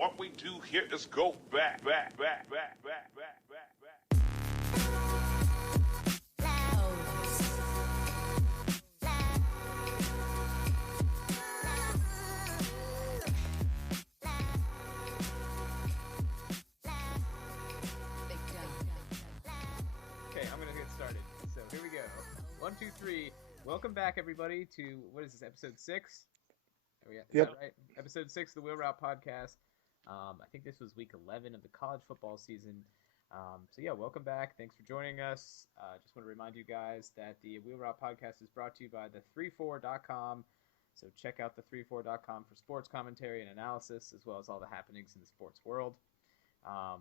What we do here is go back. Okay, I'm gonna get started. So here we go. 1, 2, 3. Welcome back, everybody, to what is this? Episode 6. Is that right? Episode 6 of the Wheel Route Podcast. I think this was week 11 of the college football season. So yeah, welcome back. Thanks for joining us. Just want to remind you guys that the Wheel Route Podcast is brought to you by the34.com. So check out the34.com for sports commentary and analysis, as well as all the happenings in the sports world. Going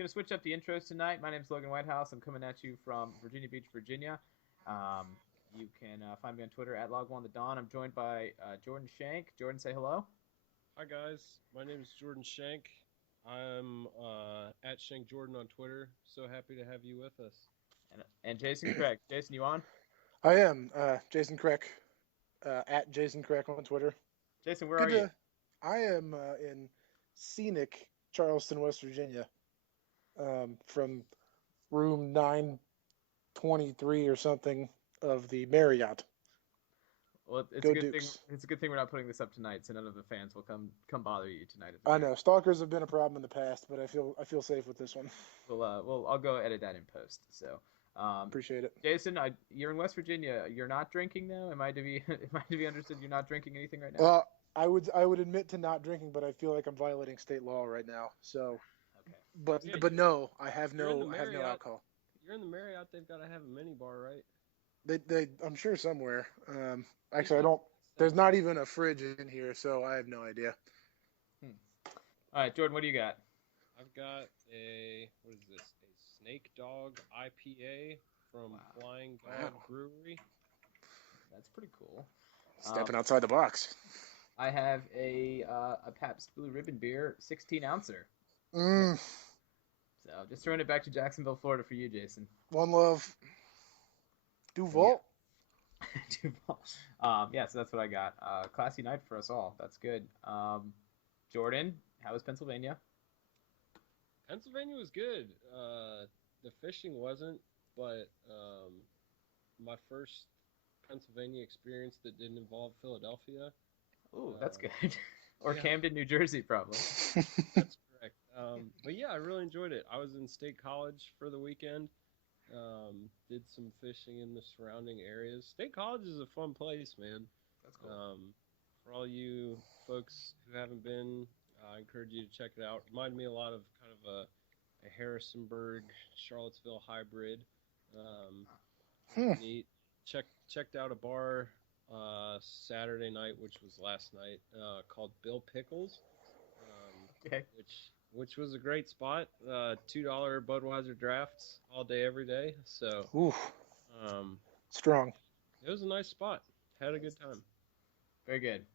to switch up the intros tonight. My name is Logan Whitehouse. I'm coming at you from Virginia Beach, Virginia. You can find me on Twitter at Log1TheDawn. I'm joined by Jordan Shank. Jordan, say hello. Hi, guys. My name is Jordan Shank. I'm at Shank Jordan on Twitter. So happy to have you with us. And Jason Craig. Jason, you on? I am. Jason Craig. At Jason Craig on Twitter. Jason, where are you? I am in scenic Charleston, West Virginia. From room 923 or something of the Marriott. Well, it's a good thing. It's a good thing we're not putting this up tonight, so none of the fans will come bother you tonight. I know stalkers have been a problem in the past, but I feel safe with this one. Well, I'll go edit that in post. So appreciate it, Jason. You're in West Virginia. You're not drinking though. Am I to be understood? You're not drinking anything right now. I would admit to not drinking, but I feel like I'm violating state law right now. So. Okay. But no, I have no alcohol. You're in the Marriott. They've got to have a mini bar, right? They I'm sure somewhere. Actually, I don't. There's not even a fridge in here, so I have no idea. All right, Jordan, what do you got? I've got a Snake Dog IPA from Flying Dog Brewery. That's pretty cool. Stepping outside the box. I have a Pabst Blue Ribbon beer, 16-ouncer. So just throwing it back to Jacksonville, Florida for you, Jason. One love. Duval. Yeah. Duval. So that's what I got. Classy night for us all. That's good. Jordan, how was Pennsylvania? Pennsylvania was good. The fishing wasn't, but my first Pennsylvania experience that didn't involve Philadelphia. Ooh, that's good. Or yeah. Camden, New Jersey, probably. That's correct. But yeah, I really enjoyed it. I was in State College for the weekend. Did some fishing in the surrounding areas. State College is a fun place, man. That's cool. For all you folks who haven't been, I encourage you to check it out. Reminded me a lot of kind of a Harrisonburg, Charlottesville hybrid. Neat. Checked out a bar Saturday night, which was last night, called Bill Pickles. Okay. Which was a great spot. $2 Budweiser drafts all day, every day. So, strong. It was a nice spot. Had a good time. Very good.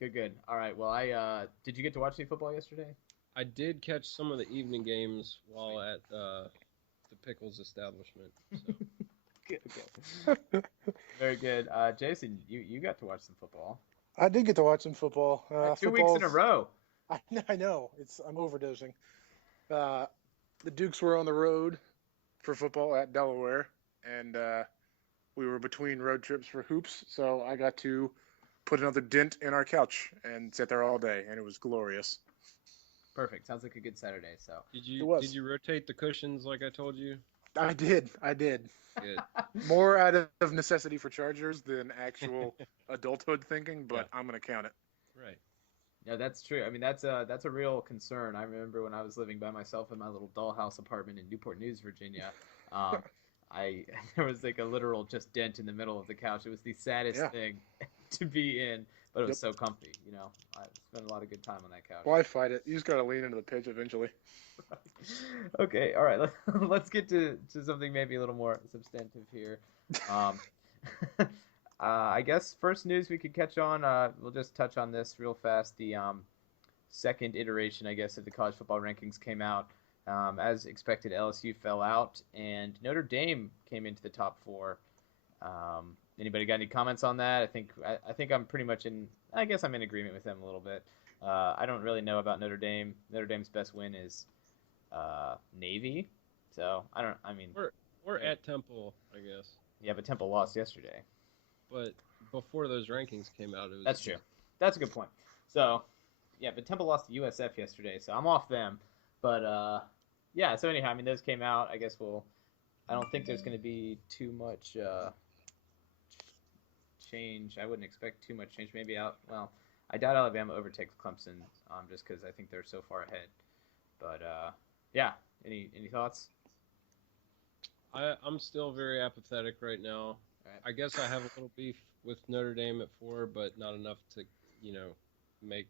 Good. All right. Well, did you get to watch any football yesterday? I did catch some of the evening games while at the Pickles establishment. So. Good. Very good. Jason, you got to watch some football. I did get to watch some football. 2 weeks in a row. I know. I'm overdosing. The Dukes were on the road for football at Delaware, and we were between road trips for hoops, so I got to put another dent in our couch and sit there all day, and it was glorious. Perfect. Sounds like a good Saturday. So did you rotate the cushions like I told you? I did. Good. More out of necessity for Chargers than actual adulthood thinking, but yeah. I'm going to count it. Right. Yeah, that's true. I mean, that's a real concern. I remember when I was living by myself in my little dollhouse apartment in Newport News, Virginia. There was like a literal just dent in the middle of the couch. It was the saddest thing to be in, but it was so comfy. You know, I spent a lot of good time on that couch. Why fight it? You just got to lean into the pitch eventually. Okay, all right. Let's get to something maybe a little more substantive here. I guess first news we could catch on, we'll just touch on this real fast. The second iteration, I guess, of the college football rankings came out. As expected, LSU fell out, and Notre Dame came into the top 4. Anybody got any comments on that? I think I'm pretty much in. I guess I'm in agreement with them a little bit. I don't really know about Notre Dame. Notre Dame's best win is Navy. So I mean, we're at Temple, I guess. yeah, but Temple lost yesterday. But before those rankings came out, it was That's true. That's a good point. So, yeah, but Temple lost to USF yesterday, so I'm off them. But yeah. So anyhow, I mean, those came out. I guess I don't think there's going to be too much change. I wouldn't expect too much change. Maybe well, I doubt Alabama overtakes Clemson, just because I think they're so far ahead. But yeah. Any thoughts? I'm still very apathetic right now. Right. I guess I have a little beef with Notre Dame at 4, but not enough to, make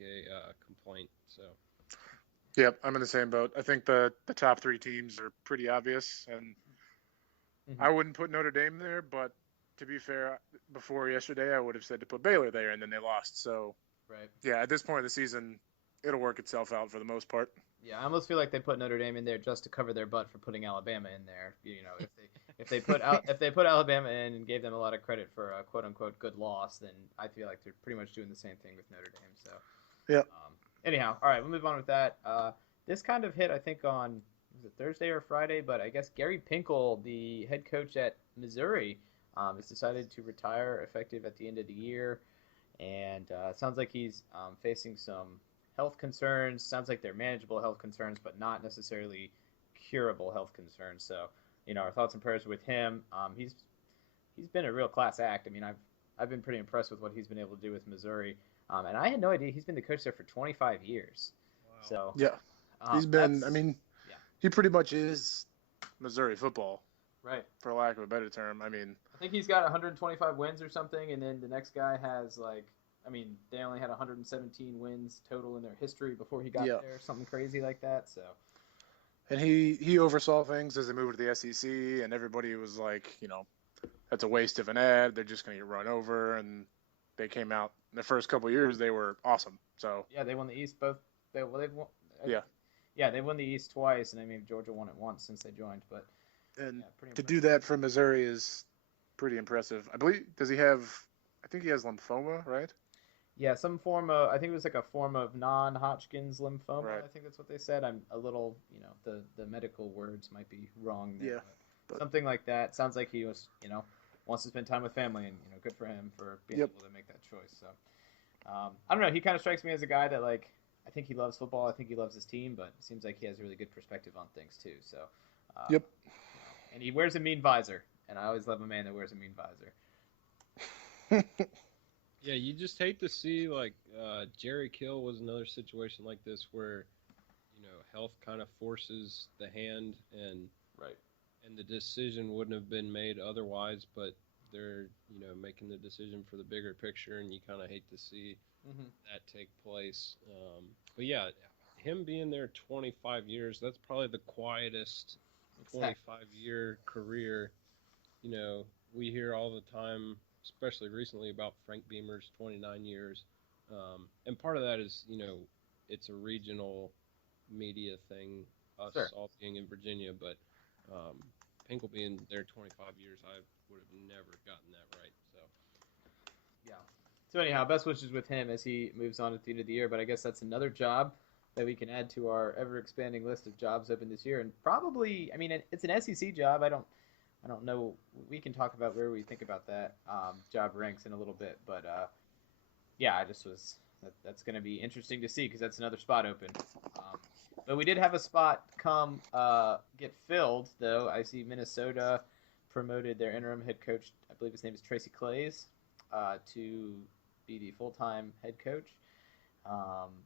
a complaint. So. Yep, I'm in the same boat. I think the top 3 teams are pretty obvious, and I wouldn't put Notre Dame there, but to be fair, before yesterday, I would have said to put Baylor there, and then they lost. So, right. Yeah, at this point of the season, it'll work itself out for the most part. Yeah, I almost feel like they put Notre Dame in there just to cover their butt for putting Alabama in there. If they put Alabama in and gave them a lot of credit for a quote unquote good loss, then I feel like they're pretty much doing the same thing with Notre Dame. So yeah. Anyhow, all right, we'll move on with that. This kind of hit, I think, on was it Thursday or Friday, but I guess Gary Pinkel, the head coach at Missouri, has decided to retire effective at the end of the year, and it sounds like he's facing some health concerns. Sounds like they're manageable health concerns, but not necessarily curable health concerns. So, our thoughts and prayers with him. He's been a real class act. I mean, I've been pretty impressed with what he's been able to do with Missouri. And I had no idea he's been the coach there for 25 years. Wow. So yeah, he's been. I mean, he pretty much is Missouri football, right? For lack of a better term. I mean, I think he's got 125 wins or something, and then the next guy has they only had 117 wins total in their history before he got there, something crazy like that. So, and he oversaw things as they moved to the SEC, and everybody was like, that's a waste of an ad. They're just going to get run over, and they came out in the first couple of years. They were awesome. So yeah, they won the East both. They've won. Yeah, they won the East twice, and I mean Georgia won it once since they joined. But to do that for Missouri is pretty impressive. I believe I think he has lymphoma, right? Yeah, some form of, I think it was like a form of non-Hodgkin's lymphoma. Right. I think that's what they said. I'm a little, the medical words might be wrong there. Yeah, but something like that. Sounds like he was, wants to spend time with family, and, good for him for being able to make that choice. So, I don't know. He kind of strikes me as a guy that, I think he loves football. I think he loves his team, but it seems like he has a really good perspective on things, too. So, yep. And he wears a mean visor, and I always love a man that wears a mean visor. Yeah, you just hate to see, Jerry Kill was another situation like this where, health kind of forces the hand, and right, and the decision wouldn't have been made otherwise, but they're, making the decision for the bigger picture, and you kind of hate to see that take place. But yeah, him being there 25 years, that's probably the quietest 25-year career. We hear all the time, especially recently, about Frank Beamer's 29 years. And part of that is, it's a regional media thing, us all being in Virginia, but Pinkel being there 25 years, I would have never gotten that right. So, yeah. So anyhow, best wishes with him as he moves on at the end of the year, but I guess that's another job that we can add to our ever-expanding list of jobs open this year, and probably, I mean, it's an SEC job. I don't know. We can talk about where we think about that job ranks in a little bit, but yeah, that's going to be interesting to see because that's another spot open. But we did have a spot get filled, though. I see Minnesota promoted their interim head coach. I believe his name is Tracy Claeys to be the full-time head coach.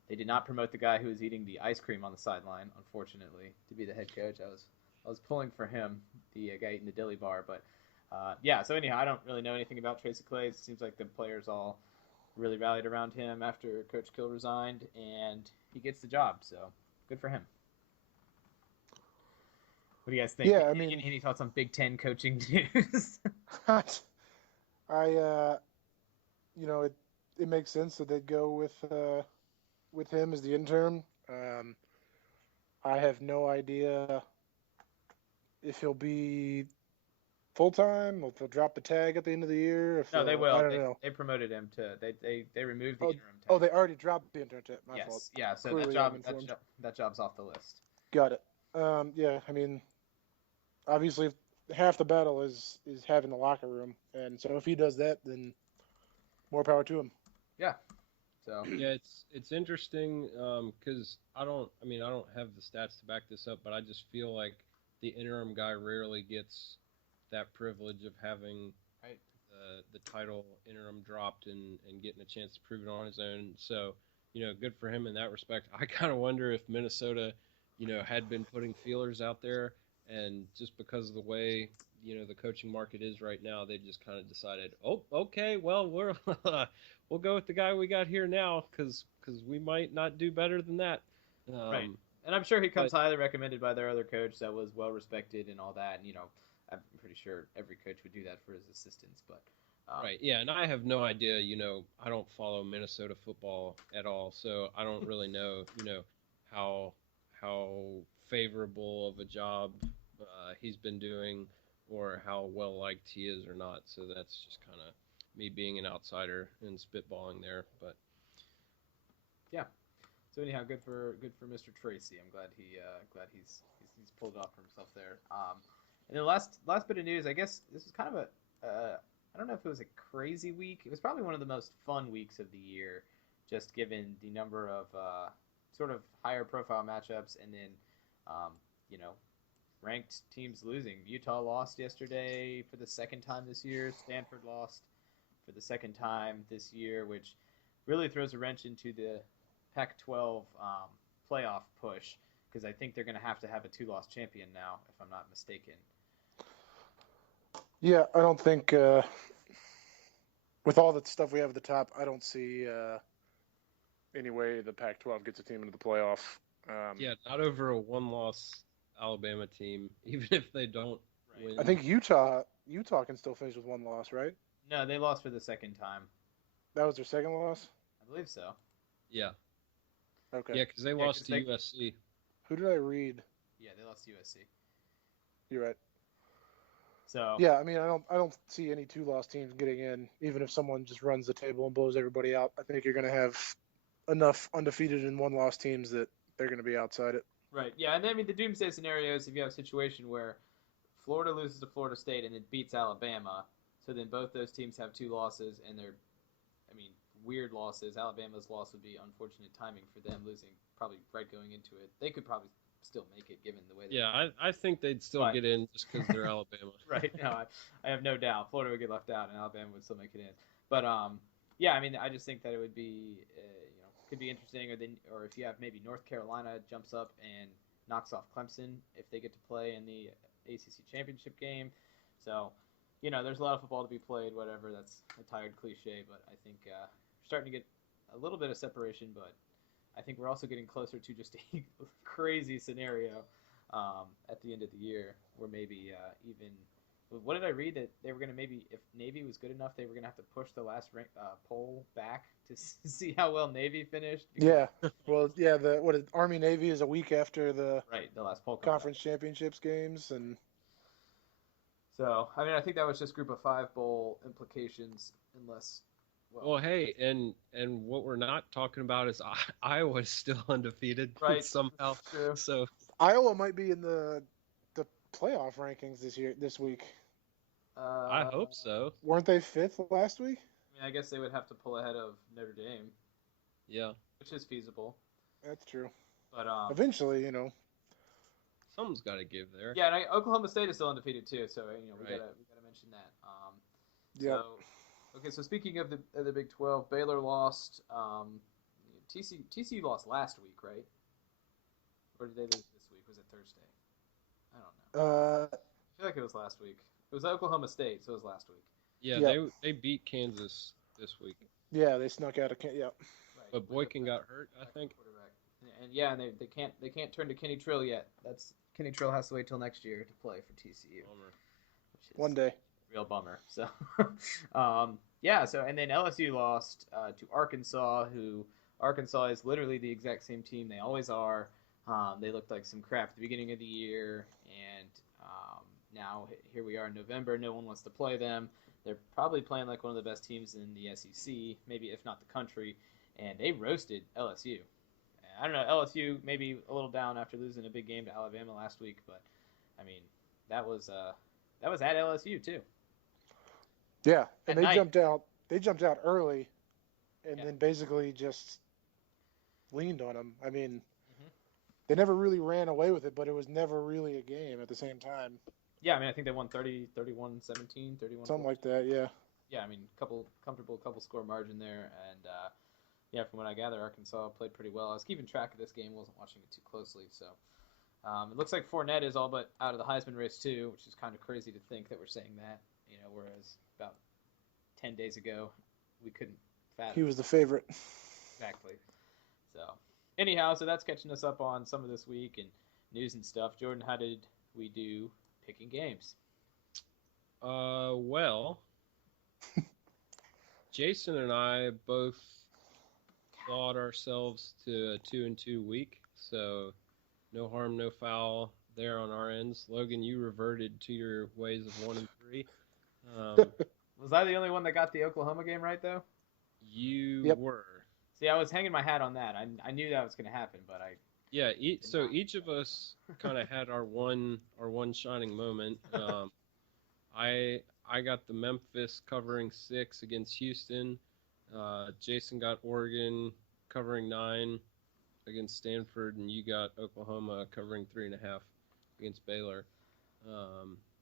They did not promote the guy who was eating the ice cream on the sideline, unfortunately, to be the head coach. I was pulling for him, the guy eating the dilly bar, but yeah. So anyhow, I don't really know anything about Tracy Claeys. It seems like the players all really rallied around him after Coach Kill resigned, and he gets the job. So good for him. What do you guys think? Yeah, I mean, any thoughts on Big Ten coaching news? It makes sense that they'd go with him as the interim. I have no idea if he'll be full time, or if they'll drop the tag at the end of the year. If No, they they'll- will. I don't know. They promoted him to they removed the Oh, interim tag. oh, they already dropped the intern tag. My yes, fault. yeah. So Clearly I'm informed. that job's off the list. Got it. Yeah, I mean, obviously, half the battle is having the locker room, and so if he does that, then more power to him. Yeah. So Yeah, it's interesting because I don't have the stats to back this up, but I just feel like the interim guy rarely gets that privilege of having right. the title interim dropped and getting a chance to prove it on his own. So, good for him in that respect. I kind of wonder if Minnesota, had been putting feelers out there, and just because of the way, the coaching market is right now, they just kind of decided, oh, okay, well, we'll go with the guy we got here now because we might not do better than that. Right. And I'm sure he comes highly recommended by their other coach that was well respected and all that. And, I'm pretty sure every coach would do that for his assistants. But right, yeah, and I have no idea. I don't follow Minnesota football at all, so I don't really know, how favorable of a job he's been doing or how well liked he is or not. So that's just kind of me being an outsider and spitballing there, but yeah. So anyhow, good for Mr. Tracy. I'm glad he's pulled it off for himself there. And the last bit of news, I guess this was kind of I don't know if it was a crazy week. It was probably one of the most fun weeks of the year, just given the number of sort of higher profile matchups, and then ranked teams losing. Utah lost yesterday for the second time this year. Stanford lost for the second time this year, which really throws a wrench into the Pac-12 playoff push, because I think they're going to have a two-loss champion now, if I'm not mistaken. Yeah, I don't think with all the stuff we have at the top, I don't see any way the Pac-12 gets a team into the playoff. Yeah, not over a one-loss Alabama team, even if they don't win. I think Utah can still finish with one loss, right? No, they lost for the second time. That was their second loss? I believe so. Yeah. Okay. Yeah, because they lost to USC. Who did I read? Yeah, they lost to USC. You're right. So yeah, I mean, I don't see any two-loss teams getting in, even if someone just runs the table and blows everybody out. I think you're going to have enough undefeated and one-loss teams that they're going to be outside it. Right. Yeah, and then, I mean, the doomsday scenario is if you have a situation where Florida loses to Florida State and it beats Alabama, so then both those teams have two losses, and they're, weird losses. Alabama's loss would be unfortunate timing for them, losing probably right going into it. They could probably still make it given the way they I think they'd still get in just because they're Alabama. Right. No, I have no doubt. Florida would get left out, and Alabama would still make it in. But yeah, I just think that it would be could be interesting, or if you have maybe North Carolina jumps up and knocks off Clemson if they get to play in the ACC championship game. So there's a lot of football to be played. Whatever, that's a tired cliche, but I think we're starting to get a little bit of separation, but I think we're also getting closer to just a crazy scenario at the end of the year where maybe even – what did I read? That they were going to maybe – if Navy was good enough, they were going to have to push the last poll back to see how well Navy finished. Yeah. Well, yeah, Army-Navy is a week after the last poll conference championships games. And so, I think that was just Group of Five bowl implications unless – well, hey, and what we're not talking about is Iowa's still undefeated somehow. True. So Iowa might be in the playoff rankings this week. I hope so. Weren't they fifth last week? I guess they would have to pull ahead of Notre Dame. Yeah. Which is feasible. That's true. But eventually, someone's got to give there. Yeah, and Oklahoma State is still undefeated too, so we gotta mention that. Yeah. Okay, so speaking of the Big 12, Baylor lost. TCU lost last week, right? Or did they lose this week? Was it Thursday? I don't know. I feel like it was last week. It was Oklahoma State, so it was last week. Yeah, they beat Kansas this week. Yeah, they snuck out of Kansas. Yep. Right. But Boykin got hurt, I think. And they can't turn to Kenny Trill yet. Kenny Trill has to wait till next year to play for TCU. Bummer. One day. Real bummer. So, and then LSU lost to Arkansas, who Arkansas is literally the exact same team they always are. They looked like some crap at the beginning of the year, and now here we are in November. No one wants to play them. They're probably playing like one of the best teams in the SEC, maybe if not the country, and they roasted LSU. I don't know, LSU maybe a little down after losing a big game to Alabama last week, but I mean that was at LSU too. Yeah, and At night. They jumped out early, and then basically just leaned on them. I mean, they never really ran away with it, but it was never really a game at the same time. Yeah, I mean, I think they won 30, 31, 17, 31. Something like that, yeah. Yeah, I mean, comfortable score margin there, and yeah, from what I gather, Arkansas played pretty well. I was keeping track of this game, wasn't watching it too closely, so it looks like Fournette is all but out of the Heisman race too, which is kind of crazy to think that we're saying that, whereas about 10 days ago we couldn't fathom. He was the favorite. Exactly. So anyhow, so that's catching us up on some of this week and news and stuff. Jordan, how did we do picking games? Well, Jason and I both thought ourselves to a 2-2 week, so no harm, no foul there on our ends. Logan, you reverted to your ways of 1-3. Was I the only one that got the Oklahoma game right, though? You were. See, I was hanging my hat on that. I knew that was going to happen, but I... Yeah, so each of us kind of had our one shining moment. I got the Memphis covering 6 against Houston. Jason got Oregon covering 9 against Stanford, and you got Oklahoma covering 3.5 against Baylor.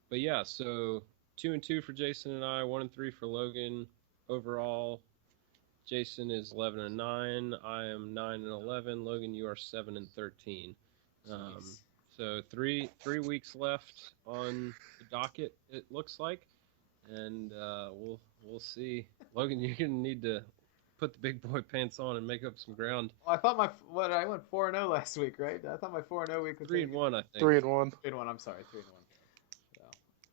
But yeah, so 2-2 for Jason and I, 1-3 for Logan. Overall, Jason is 11-9. I am 9-11. Logan, you are 7-13. So three weeks left on the docket, it looks like, and we'll see. Logan, you're gonna need to put the big boy pants on and make up some ground. Well, I thought I went 4-0 last week, right? I thought my 4-0 week was 3-1, I think. 3-1. 3-1. I'm sorry, 3-1. So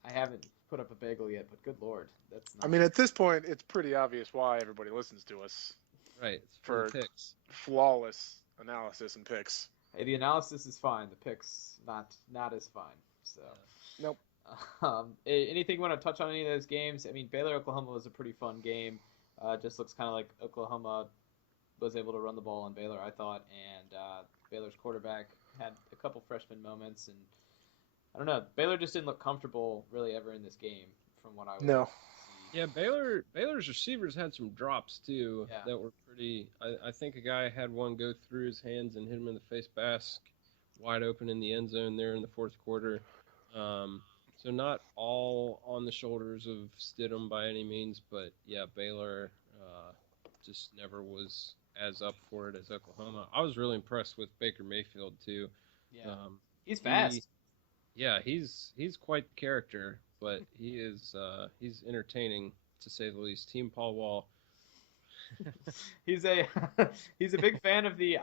I haven't put up a bagel yet, but good lord, that's not... I mean, at this point, it's pretty obvious why everybody listens to us. Right, for picks. Flawless analysis and picks. Hey, the analysis is fine. The picks not as fine. So nope. Anything you want to touch on any of those games? I mean, Baylor Oklahoma was a pretty fun game. Just looks kind of like Oklahoma was able to run the ball on Baylor, I thought, and Baylor's quarterback had a couple freshman moments, and I don't know. Baylor just didn't look comfortable really ever in this game, from what I was. No. Yeah, Baylor's receivers had some drops too that were pretty. I think a guy had one go through his hands and hit him in the face mask, wide open in the end zone there in the fourth quarter. So not all on the shoulders of Stidham by any means, but yeah, Baylor just never was as up for it as Oklahoma. I was really impressed with Baker Mayfield too. Yeah, he's fast. He's quite the character, but he's entertaining to say the least. Team Paul Wall. He's a big fan of the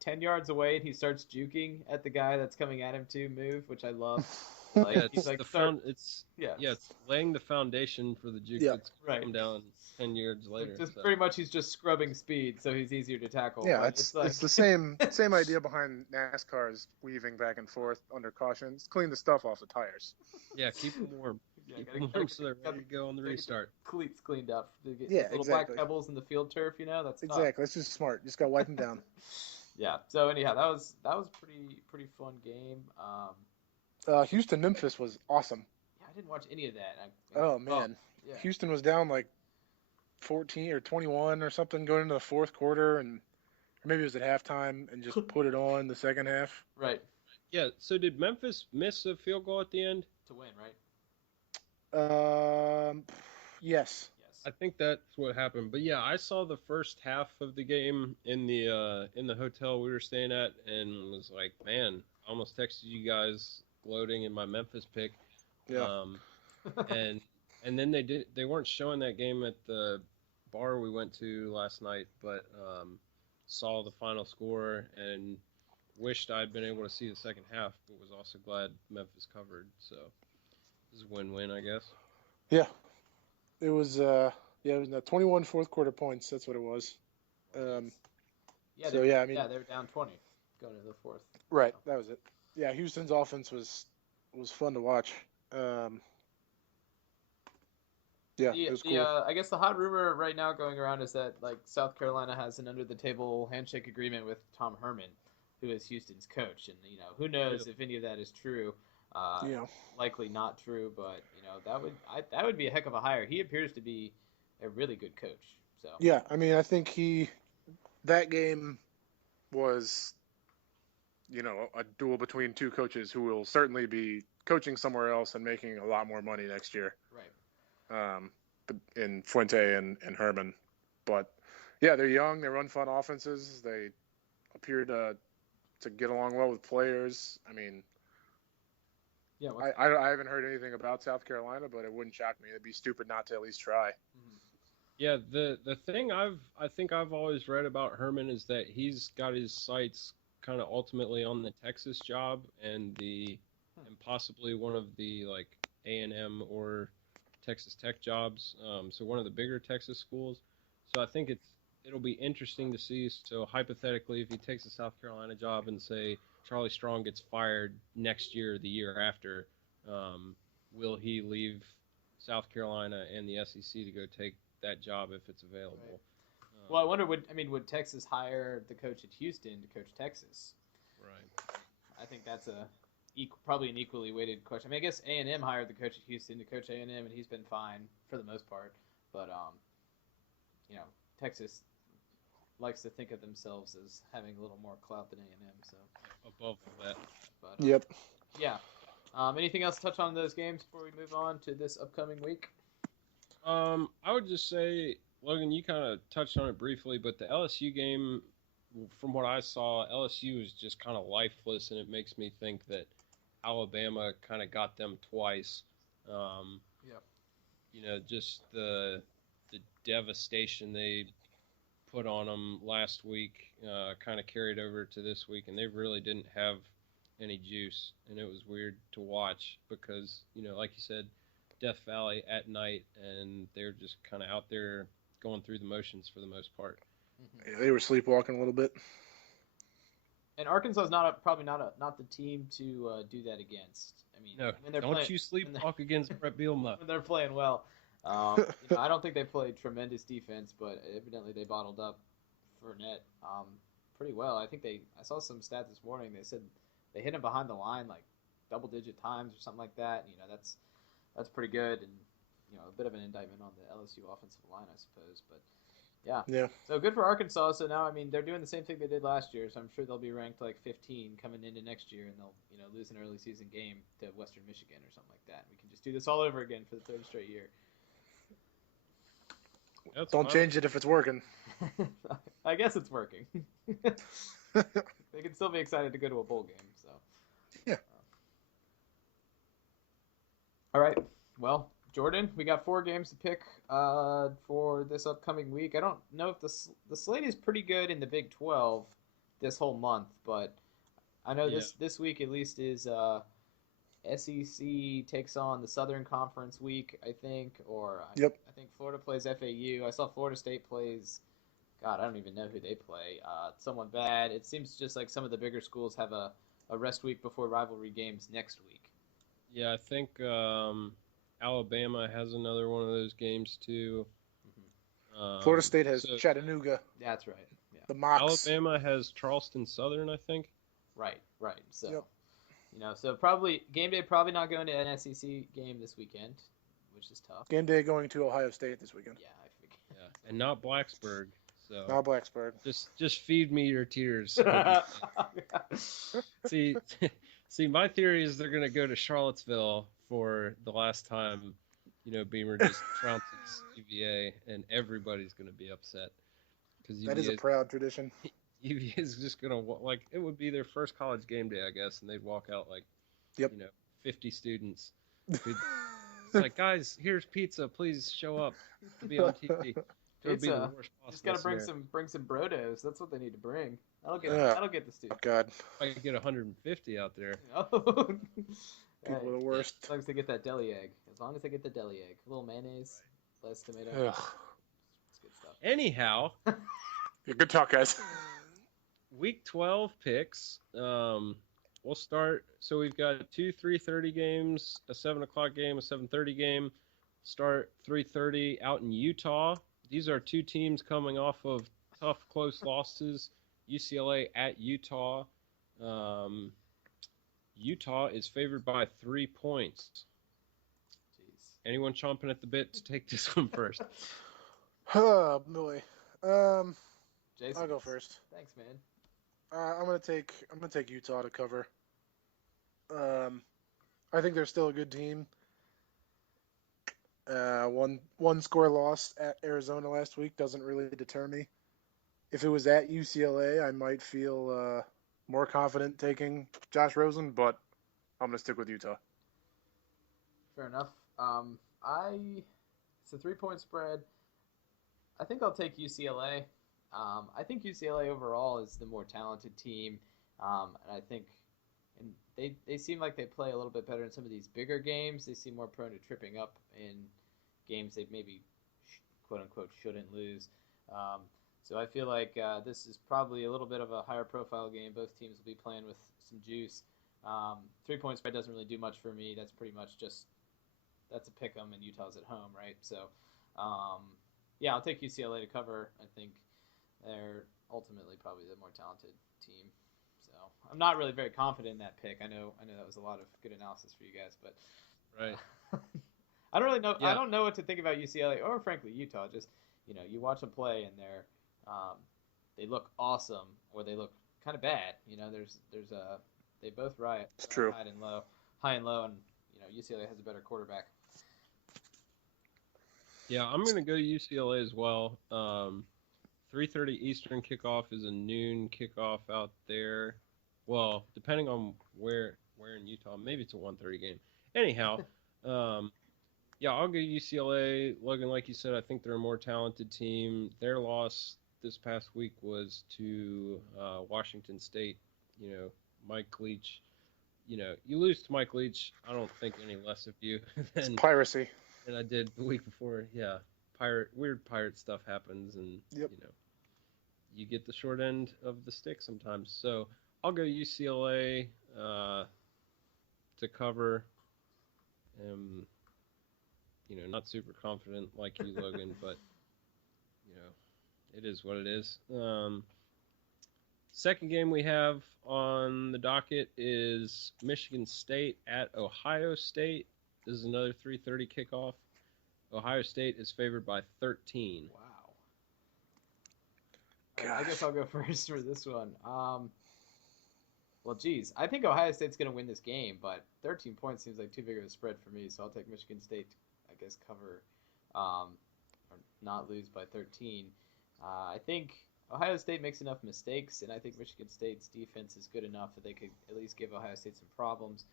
10 yards away and he starts juking at the guy that's coming at him to move, which I love. Like, yeah, he's like it's laying the foundation for the juke that's come down 10 yards later. Pretty much he's just scrubbing speed, so he's easier to tackle. Yeah, it's the same idea behind NASCAR's weaving back and forth under caution. It's clean the stuff off the tires. Yeah, keep them warm. Keep them warm so they're ready to go on the restart. Cleats cleaned up. Little black pebbles in the field turf, that's exactly. It's just smart. Just gotta wipe them down. Yeah. So anyhow, that was pretty fun game. Houston Memphis was awesome. Yeah, I didn't watch any of that. Oh man, yeah. Houston was down like 14 or 21 or something going into the fourth quarter, or maybe it was at halftime, and just put it on the second half. Right. Yeah. So did Memphis miss a field goal at the end to win? Right. Yes. I think that's what happened. But yeah, I saw the first half of the game in the hotel we were staying at, and was like, man, I almost texted you guys gloating in my Memphis pick. Yeah. And then they weren't showing that game at the bar we went to last night, but saw the final score and wished I'd been able to see the second half, but was also glad Memphis covered. So this is a win-win, I guess. Yeah. It was it was 21 fourth quarter points. That's what it was. They were down 20 going into the fourth. Right, that was it. Yeah, Houston's offense was fun to watch. Yeah, it was cool. I guess the hot rumor right now going around is that like South Carolina has an under the table handshake agreement with Tom Herman, who is Houston's coach, and who knows if any of that is true. Yeah. Likely not true, but that would be a heck of a hire. He appears to be a really good coach. So Yeah, I mean, I think that game was, a duel between two coaches who will certainly be coaching somewhere else and making a lot more money next year. Right. In Fuente and Herman. But yeah, they're young. They run fun offenses. They appear to get along well with players. I mean, yeah. I haven't heard anything about South Carolina, but it wouldn't shock me. It'd be stupid not to at least try. Mm-hmm. Yeah, the thing I think I've always read about Herman is that he's got his sights kind of ultimately on the Texas job and possibly one of the like A&M or Texas Tech jobs. So one of the bigger Texas schools. So I think it'll be interesting to see. So hypothetically, if he takes a South Carolina job and say Charlie Strong gets fired next year or the year after, will he leave South Carolina and the SEC to go take that job if it's available? Right. Well, I wonder would Texas hire the coach at Houston to coach Texas? Right. I think that's probably an equally weighted question. I mean, I guess A&M hired the coach at Houston to coach A&M, and he's been fine for the most part. But Texas likes to think of themselves as having a little more clout than A&M. So above all that. But, Yep. Yeah. Anything else to touch on those games before we move on to this upcoming week? I would just say, Logan, you kind of touched on it briefly, but the LSU game, from what I saw, LSU is just kind of lifeless, and it makes me think that Alabama kind of got them twice. Just the devastation they put on them last week kind of carried over to this week, and they really didn't have any juice, and it was weird to watch because, like you said, Death Valley at night, and they're just kind of out there going through the motions for the most part. Yeah, they were sleepwalking a little bit. And Arkansas is probably not the team to do that against. I mean, no, when they're don't you sleepwalk against Brett Bielema. When they're playing well. I don't think they played tremendous defense, but evidently they bottled up Fournette pretty well. I saw some stats this morning. They said they hit him behind the line like double-digit times or something like that. That's pretty good, and a bit of an indictment on the LSU offensive line, I suppose. But yeah. So good for Arkansas. So now, I mean, they're doing the same thing they did last year. So I'm sure they'll be ranked like 15 coming into next year, and they'll lose an early season game to Western Michigan or something like that. We can just do this all over again for the third straight year. Don't change it if it's working. I guess it's working. They can still be excited to go to a bowl game. So yeah. All right. Well, Jordan, we got 4 games to pick for this upcoming week. I don't know if the slate is pretty good in the Big 12 this whole month, but I know this week at least is SEC takes on the Southern Conference week, I think, or I think Florida plays FAU. I saw Florida State plays. God, I don't even know who they play. Someone bad. It seems just like some of the bigger schools have a rest week before rivalry games next week. Yeah, I think Alabama has another one of those games too. Mm-hmm. Florida State has Chattanooga. That's right. Yeah. The Mocs. Alabama has Charleston Southern, I think. Right. So, so probably game day probably not going to an SEC game this weekend, which is tough. Game day going to Ohio State this weekend. Yeah, I figured. Yeah, and not Blacksburg. So not Blacksburg. Just feed me your tears. See, my theory is they're going to go to Charlottesville for the last time, Beamer just trounces UVA, and everybody's going to be upset. That is a proud tradition. UVA is just going to, it would be their first college game day, I guess, and they'd walk out 50 students. It's like, guys, here's pizza. Please show up to be on TV. Pizza. Just got to bring some Brodos. That's what they need to bring. That'll get the students. Oh, God. I could get 150 out there. Oh. People are the worst. As long as they get that deli egg. As long as they get the deli egg. A little mayonnaise, less tomato. Ugh. It's good stuff. Anyhow. Yeah, good talk, guys. Week 12 picks. we'll start. So we've got 2 3:30 games, a 7 o'clock game, a 7:30 game. Start 3:30 out in Utah. These are two teams coming off of tough, close losses. UCLA at Utah. Utah is favored by 3 points. Jeez. Anyone chomping at the bit to take this one first? Oh boy. Jason, I'll go first. Thanks, man. I'm gonna take Utah to cover. I think they're still a good team. One score loss at Arizona last week doesn't really deter me. If it was at UCLA, I might feel more confident taking Josh Rosen, but I'm gonna stick with Utah. Fair enough. It's a 3-point spread. I think I'll take UCLA. I think UCLA overall is the more talented team, and I think, and they seem like they play a little bit better in some of these bigger games. They seem more prone to tripping up in games they maybe quote unquote shouldn't lose. So I feel like this is probably a little bit of a higher profile game. Both teams will be playing with some juice. 3-point spread doesn't really do much for me. That's pretty much that's a pick 'em, and Utah's at home, right? So, yeah, I'll take UCLA to cover. I think they're ultimately probably the more talented team. So I'm not really very confident in that pick. I know that was a lot of good analysis for you guys, but Right. I don't really know. Yeah. I don't know what to think about UCLA or frankly Utah. Just you watch them play and they look awesome or they look kind of bad. They both riot. It's true. High and low, and UCLA has a better quarterback. Yeah, I'm going to go UCLA as well. 3:30 Eastern kickoff is a noon kickoff out there. Well, depending on where in Utah, maybe it's a 1:30 game. Anyhow, yeah, I'll go UCLA. Logan, like you said, I think they're a more talented team. Their loss this past week was to Washington State. Mike Leach. You lose to Mike Leach, I don't think any less of you It's than piracy. I did the week before. Yeah, weird pirate stuff happens, and Yep. you get the short end of the stick sometimes. So I'll go UCLA to cover. Not super confident like you, Logan, but it is what it is. Second game we have on the docket is Michigan State at Ohio State. This is another 3:30 kickoff. Ohio State is favored by 13. Wow. I guess I'll go first for this one. Well, geez, I think Ohio State's going to win this game, but 13 points seems like too big of a spread for me, so I'll take Michigan State to, I guess, cover or not lose by 13. I think Ohio State makes enough mistakes, and I think Michigan State's defense is good enough that they could at least give Ohio State some problems.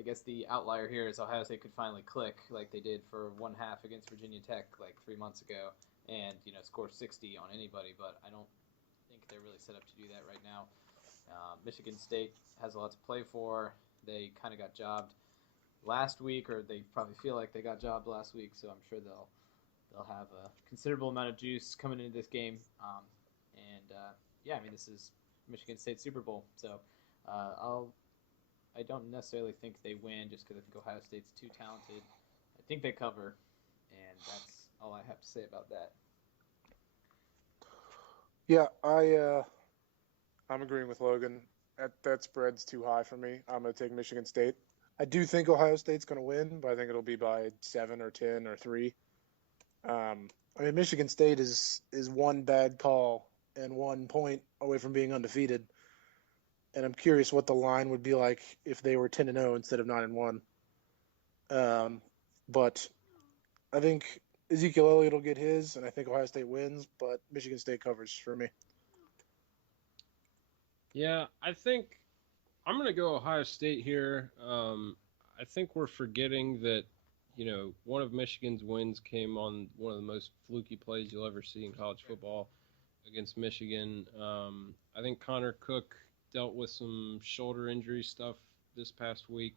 I guess the outlier here is Ohio State could finally click like they did for one half against Virginia Tech like 3 months ago and, score 60 on anybody, but I don't think they're really set up to do that right now. Michigan State has a lot to play for. They kind of got jobbed last week, or they probably feel like they got jobbed last week, so I'm sure they'll have a considerable amount of juice coming into this game. This is Michigan State Super Bowl, so I don't necessarily think they win just because I think Ohio State's too talented. I think they cover, and that's all I have to say about that. Yeah, I'm agreeing with Logan. That spread's too high for me. I'm going to take Michigan State. I do think Ohio State's going to win, but I think it'll be by 7 or 10 or 3. Michigan State is one bad call and 1 point away from being undefeated. And I'm curious what the line would be like if they were 10-0 instead of 9-1. But I think Ezekiel Elliott will get his, and I think Ohio State wins, but Michigan State covers for me. Yeah, I think I'm going to go Ohio State here. I think we're forgetting that, one of Michigan's wins came on one of the most fluky plays you'll ever see in college football against Michigan. I think Connor Cook dealt with some shoulder injury stuff this past week,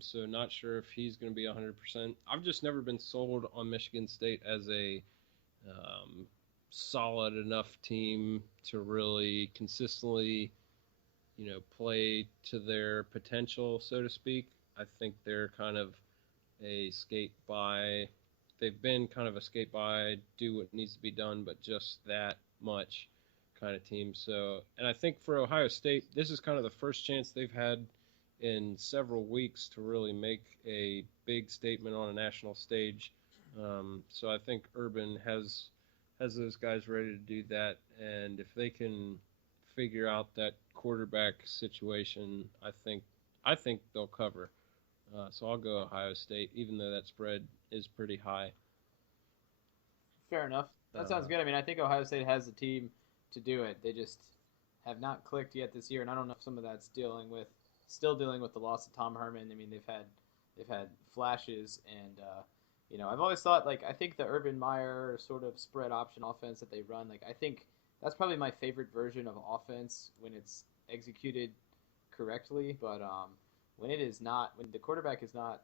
so not sure if he's going to be 100%. I've just never been sold on Michigan State as a solid enough team to really consistently play to their potential, so to speak. I think they're kind of a skate by. They've been kind of a skate by, do what needs to be done, but just that much kind of team. So, and I think for Ohio State, this is kind of the first chance they've had in several weeks to really make a big statement on a national stage. So I think Urban has those guys ready to do that, and if they can figure out that quarterback situation, I think they'll cover. So I'll go Ohio State, even though that spread is pretty high. Fair enough. That sounds good. I mean, I think Ohio State has the team to do it. They just have not clicked yet this year, and I don't know if some of that's still dealing with the loss of Tom Herman. I mean, they've had flashes, and I've always thought, like, I think the Urban Meyer sort of spread option offense that they run, like, I think that's probably my favorite version of offense when it's executed correctly. But when the quarterback is not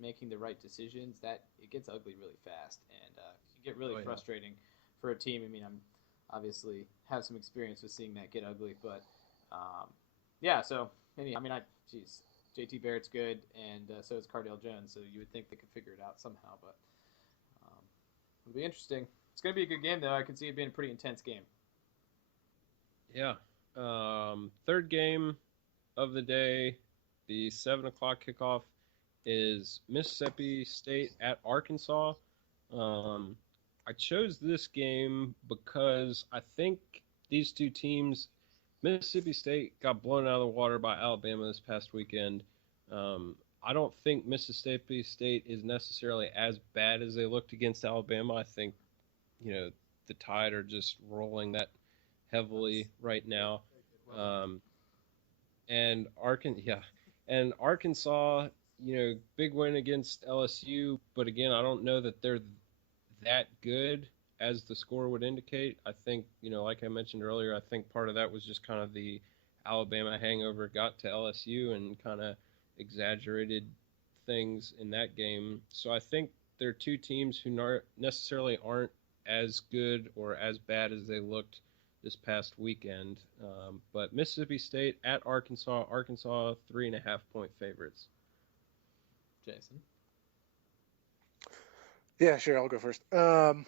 making the right decisions, that it gets ugly really fast, and can get really frustrating for a team. I mean, I'm obviously have some experience with seeing that get ugly, but so maybe, I mean, JT Barrett's good, and so is Cardale Jones, so you would think they could figure it out somehow, but it'll be interesting. It's going to be a good game, though. I could see it being a pretty intense game. Yeah. Third game of the day, the 7 o'clock kickoff, is Mississippi State at Arkansas. I chose this game because I think these two teams, Mississippi State got blown out of the water by Alabama this past weekend. I don't think Mississippi State is necessarily as bad as they looked against Alabama. I think, the Tide are just rolling that heavily right now. And Arkansas, big win against LSU, but again, I don't know that they're that good as the score would indicate. I think, like I mentioned earlier, I think part of that was just kind of the Alabama hangover got to LSU and kind of exaggerated things in that game. So I think they're two teams who necessarily aren't as good or as bad as they looked this past weekend. But Mississippi State at Arkansas 3.5-point favorites. Jason? Yeah, sure. I'll go first. I'm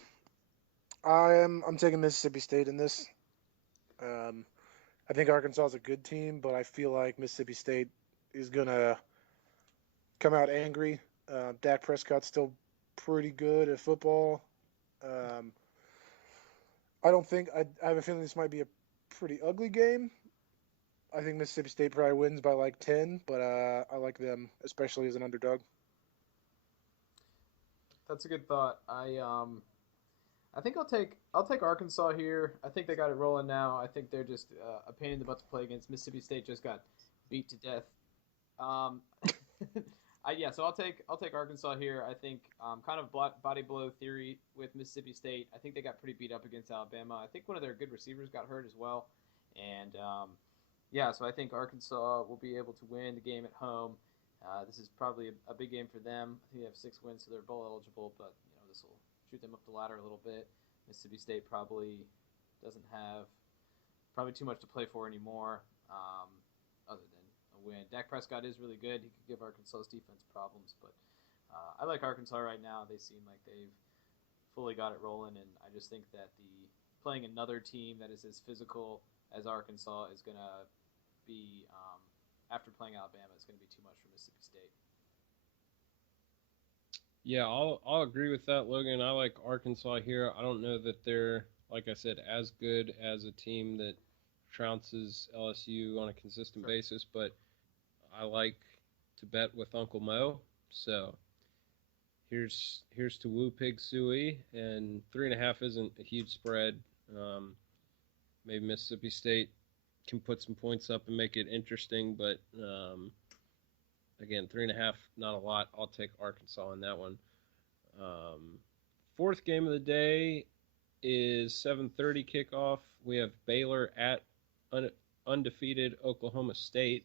taking Mississippi State in this. I think Arkansas is a good team, but I feel like Mississippi State is gonna come out angry. Dak Prescott's still pretty good at football. I have a feeling this might be a pretty ugly game. I think Mississippi State probably wins by like 10, but I like them, especially as an underdog. That's a good thought. I think I'll take Arkansas here. I think they got it rolling now. I think they're just a pain in the butt to play against. Mississippi State just got beat to death. So I'll take Arkansas here. I think kind of body blow theory with Mississippi State. I think they got pretty beat up against Alabama. I think one of their good receivers got hurt as well, and so I think Arkansas will be able to win the game at home. This is probably a big game for them. I think they have 6 wins, so they're bowl eligible, but this will shoot them up the ladder a little bit. Mississippi State probably doesn't have too much to play for anymore, other than a win. Dak Prescott is really good. He could give Arkansas's defense problems, but I like Arkansas right now. They seem like they've fully got it rolling, and I just think that playing another team that is as physical as Arkansas is going to be, after playing Alabama, it's going to be too much for Mississippi State. Yeah, I'll agree with that, Logan. I like Arkansas here. I don't know that they're, like I said, as good as a team that trounces LSU on a consistent basis, but I like to bet with Uncle Mo. So here's to Woo Pig Suey, and 3.5 isn't a huge spread. Maybe Mississippi State can put some points up and make it interesting, but again, 3.5, not a lot. I'll take Arkansas in that one. Fourth game of the day is 7:30 kickoff. We have Baylor at undefeated Oklahoma State.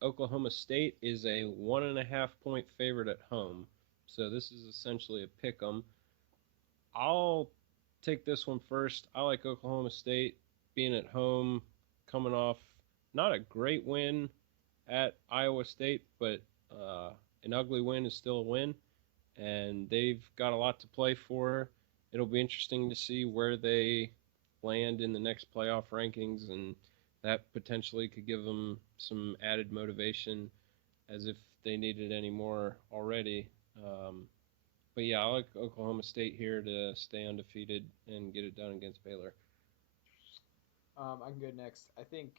Oklahoma State is a 1.5-point favorite at home, so this is essentially a pick 'em. I'll take this one first. I like Oklahoma State being at home. coming off not a great win at Iowa State, but an ugly win is still a win, and they've got a lot to play for. It'll be interesting to see where they land in the next playoff rankings, and that potentially could give them some added motivation as if they needed any more already. But yeah, I like Oklahoma State here to stay undefeated and get it done against Baylor. I can go next. I think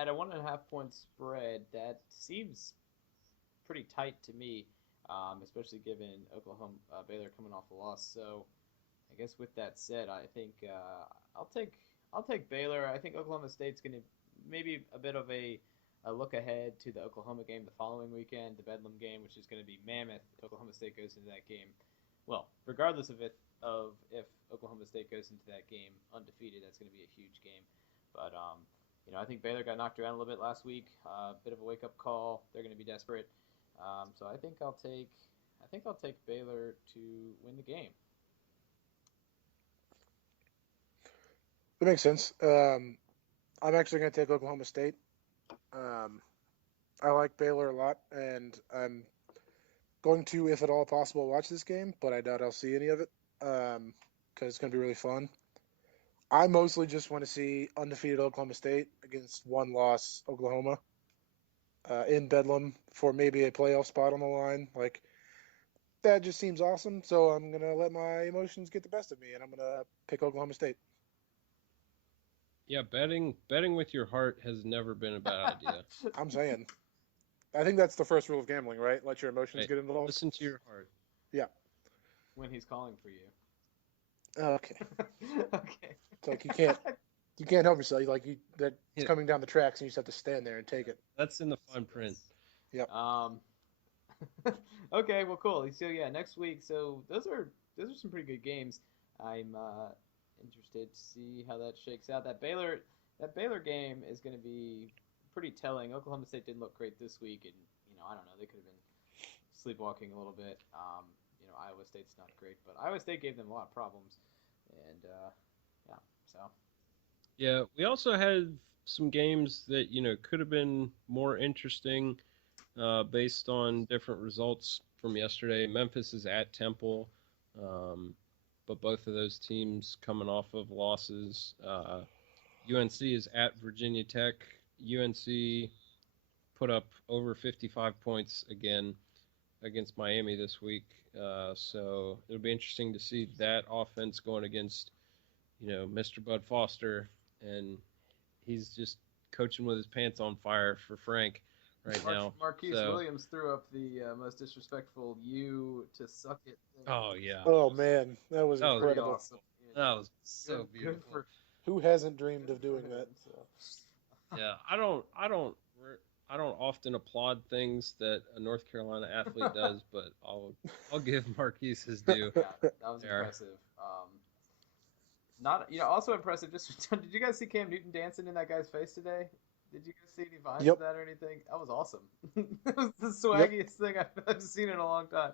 at a 1.5 point spread, that seems pretty tight to me, especially given Baylor coming off a loss. So I guess with that said, I think I'll take Baylor. I think Oklahoma State's going to maybe a bit of a look ahead to the Oklahoma game the following weekend, the Bedlam game, which is going to be mammoth. Oklahoma State goes into that game. Well, regardless of if Oklahoma State goes into that game undefeated, that's going to be a huge game. But I think Baylor got knocked around a little bit last week. A bit of a wake up call. They're going to be desperate. So I think I'll take Baylor to win the game. That makes sense. I'm actually going to take Oklahoma State. I like Baylor a lot, and I'm going to, if at all possible, watch this game, but I doubt I'll see any of it because it's going to be really fun. I mostly just want to see undefeated Oklahoma State against one-loss Oklahoma in Bedlam for maybe a playoff spot on the line. Like, that just seems awesome, so I'm going to let my emotions get the best of me, and I'm going to pick Oklahoma State. Yeah, betting with your heart has never been a bad idea. I'm saying. I think that's the first rule of gambling, right? Let your emotions get involved. Listen to your heart. Yeah. When he's calling for you. Okay. Okay. It's like you can't help yourself. It's coming down the tracks, and you just have to stand there and take it. That's in the fine print. Yep. Okay. Well, cool. So yeah, next week. So those are some pretty good games. I'm interested to see how that shakes out. That Baylor game is going to be pretty telling. Oklahoma State didn't look great this week, and I don't know, they could have been sleepwalking a little bit. Iowa State's not great, but Iowa State gave them a lot of problems, and so. Yeah, we also had some games that could have been more interesting based on different results from yesterday. Memphis is at Temple. But both of those teams coming off of losses. UNC is at Virginia Tech. UNC put up over 55 points again against Miami this week. So it'll be interesting to see that offense going against, Mr. Bud Foster. And he's just coaching with his pants on fire for Frank right now. Marquise Williams threw up the most disrespectful "you to suck it" thing. Oh yeah. Oh man, that was incredible. Awesome. That was so beautiful. Who hasn't dreamed of doing that? Yeah, I don't often applaud things that a North Carolina athlete does, but I'll give Marquise his due. Yeah, that was impressive. Also impressive. Did you guys see Cam Newton dancing in that guy's face today? Did you guys see any vibes of that or anything? That was awesome. It was the swaggiest thing I've seen in a long time.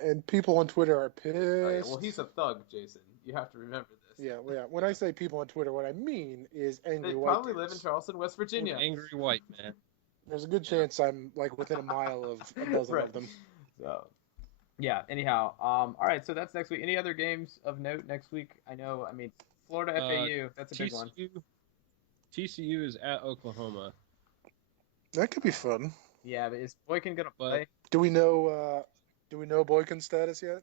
And people on Twitter are pissed. Oh, yeah. Well, he's a thug, Jason. You have to remember this. Yeah. When I say people on Twitter, what I mean is angry white. They probably live in Charleston, West Virginia. Angry white man. There's a good chance I'm within a mile of a dozen of them. So, yeah. Anyhow, all right. So that's next week. Any other games of note next week? Florida FAU. That's a big one. TCU is at Oklahoma. That could be fun. Yeah, but is Boykin gonna play? Do we know Boykin's status yet?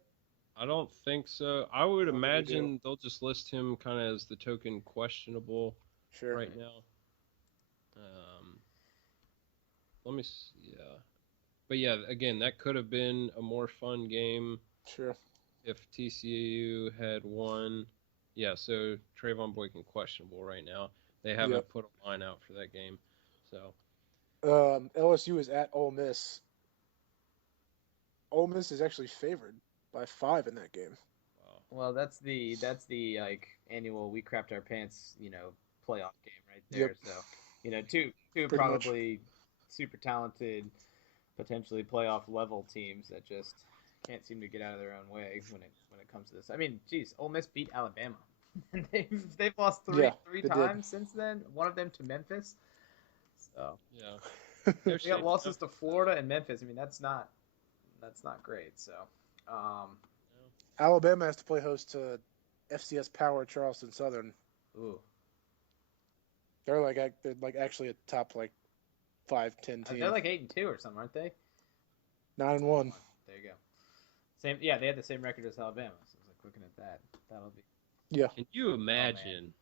I don't think so. I would imagine they'll just list him kind of as the token questionable right now. Let me see. Yeah. But yeah, again, that could have been a more fun game. Sure. If TCU had won. Yeah, so Trayvon Boykin questionable right now. They haven't put a line out for that game. So LSU is at Ole Miss. Ole Miss is actually favored by 5 in that game. Wow. Well, that's the annual we crapped our pants, playoff game right there. Yep. So, two probably super talented, potentially playoff level teams that just can't seem to get out of their own way when it comes to this. Ole Miss beat Alabama they've lost three they did. times since then. One of them to Memphis. So Yeah. they got losses to Florida and Memphis. I mean, that's not great. So, Alabama has to play host to FCS Power Charleston Southern. ooh, They're like actually a top 5-10 team. they're like 8-2 or something, aren't they? 9-1. There you go. Same. Yeah, they had the same record as Alabama. So I was like looking at that. That'll be. Yeah. Can you imagine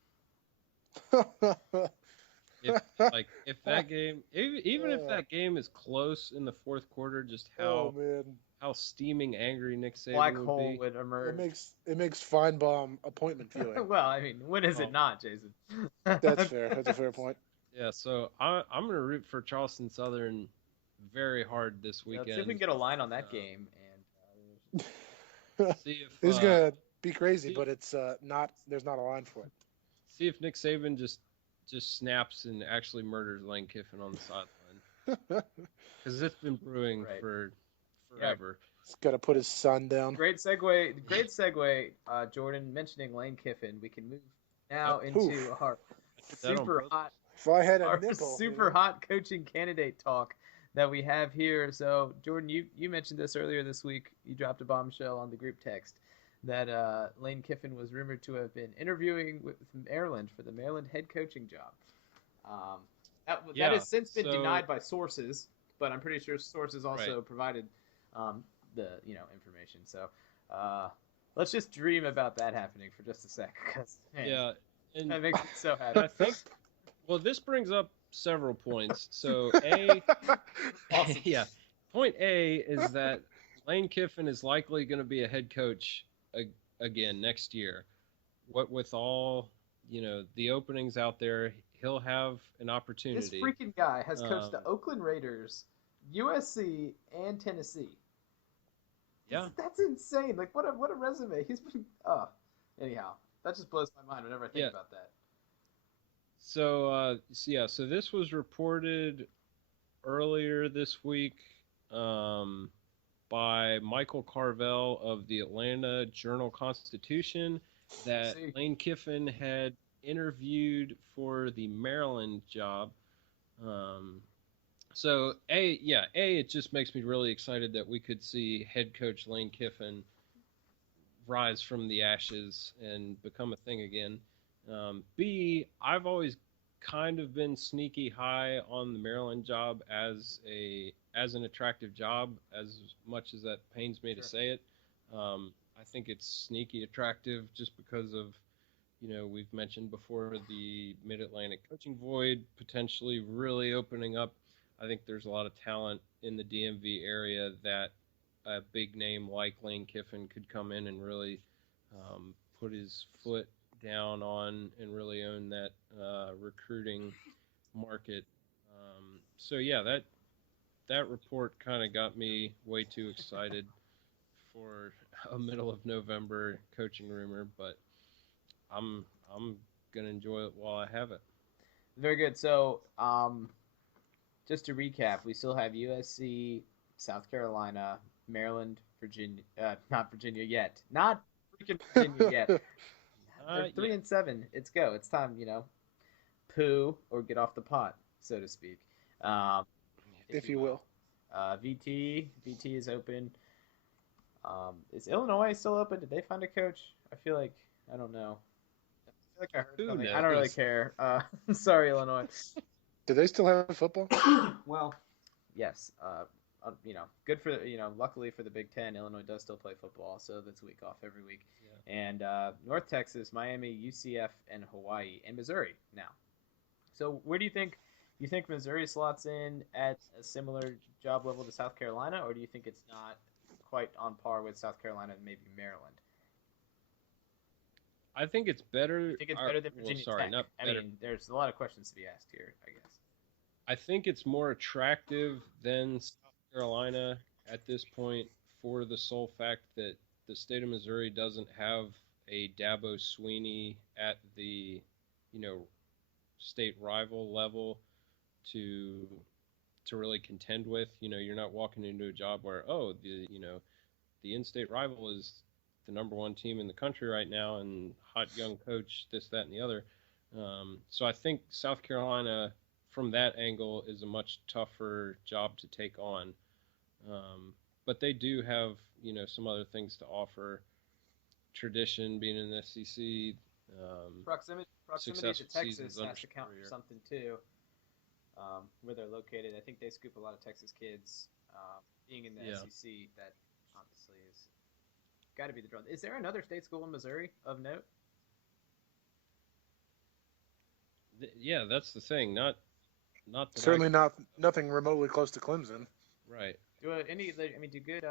if that game, even if that game is close in the fourth quarter, just how steaming angry Nick Saban Black would hole be. would emerge. It makes Feinbaum appointment viewing. Well, I mean, when is it not, Jason? That's fair. That's a fair point. Yeah, so I'm going to root for Charleston Southern very hard this weekend. Let's see if we can get a line on that game. And see if it's going to be crazy, but it's not. There's not a line for it. See if Nick Saban just snaps and actually murders Lane Kiffin on the sideline. Because it's been brewing for forever. He's got to put his son down. Great segue. Jordan mentioning Lane Kiffin. We can move now into our super hot. If I had a nipple, super hot coaching candidate talk that we have here. So Jordan, you mentioned this earlier this week. You dropped a bombshell on the group text that Lane Kiffin was rumored to have been interviewing with Maryland for the Maryland head coaching job. That has since been denied by sources, but I'm pretty sure sources also provided the information. So let's just dream about that happening for just a sec, because and that makes me so happy. I think. Well, this brings up several points. So Awesome. Point A is that Lane Kiffin is likely going to be a head coach again next year. What with all the openings out there, he'll have an opportunity. This freaking guy has coached the Oakland Raiders, USC, and Tennessee. Yeah, that's insane. Like what a resume. He's been. Anyhow, that just blows my mind whenever I think about that. So this was reported earlier this week by Michael Carvel of the Atlanta Journal-Constitution that Lane Kiffin had interviewed for the Maryland job. It just makes me really excited that we could see head coach Lane Kiffin rise from the ashes and become a thing again. B, I've always kind of been sneaky high on the Maryland job as an attractive job, as much as that pains me to say it. I think it's sneaky attractive just because of, we've mentioned before the Mid-Atlantic coaching void potentially really opening up. I think there's a lot of talent in the DMV area that a big name like Lane Kiffin could come in and really put his foot down on and really own that recruiting market. That report kind of got me way too excited for a middle of November coaching rumor, but I'm gonna enjoy it while I have it. Very good. So just to recap, we still have USC, South Carolina, Maryland, Virginia. Not Virginia yet. Not freaking Virginia yet. They're 3-7. It's go. It's time, poo or get off the pot, so to speak. If you will. VT is open. Is Illinois still open? Did they find a coach? I feel like I don't know. I feel like I heard something. I don't really care. Sorry, Illinois. Do they still have football? Well, yes. Good for luckily for the Big Ten, Illinois does still play football, so that's a week off every week. Yeah. And North Texas, Miami, UCF, and Hawaii, and Missouri now. So where do you think Missouri slots in at a similar job level to South Carolina, or do you think it's not quite on par with South Carolina and maybe Maryland? I think it's better. I think it's better than Virginia Tech. Not better. I mean, there's a lot of questions to be asked here, I guess. I think it's more attractive than South Carolina at this point for the sole fact that the state of Missouri doesn't have a Dabo Swinney at the, state rival level to really contend with. You're not walking into a job where, the in-state rival is the number one team in the country right now and hot young coach, this, that, and the other. So I think South Carolina, from that angle, is a much tougher job to take on. But they do have, some other things to offer. Tradition, being in the SEC. Proximity to Texas has to count for career. something too. Where they're located, I think they scoop a lot of Texas kids. Being in the SEC, that obviously is got to be the draw. Is there another state school in Missouri of note? Yeah, that's the thing. Not that Certainly nothing remotely close to Clemson. Right. Do good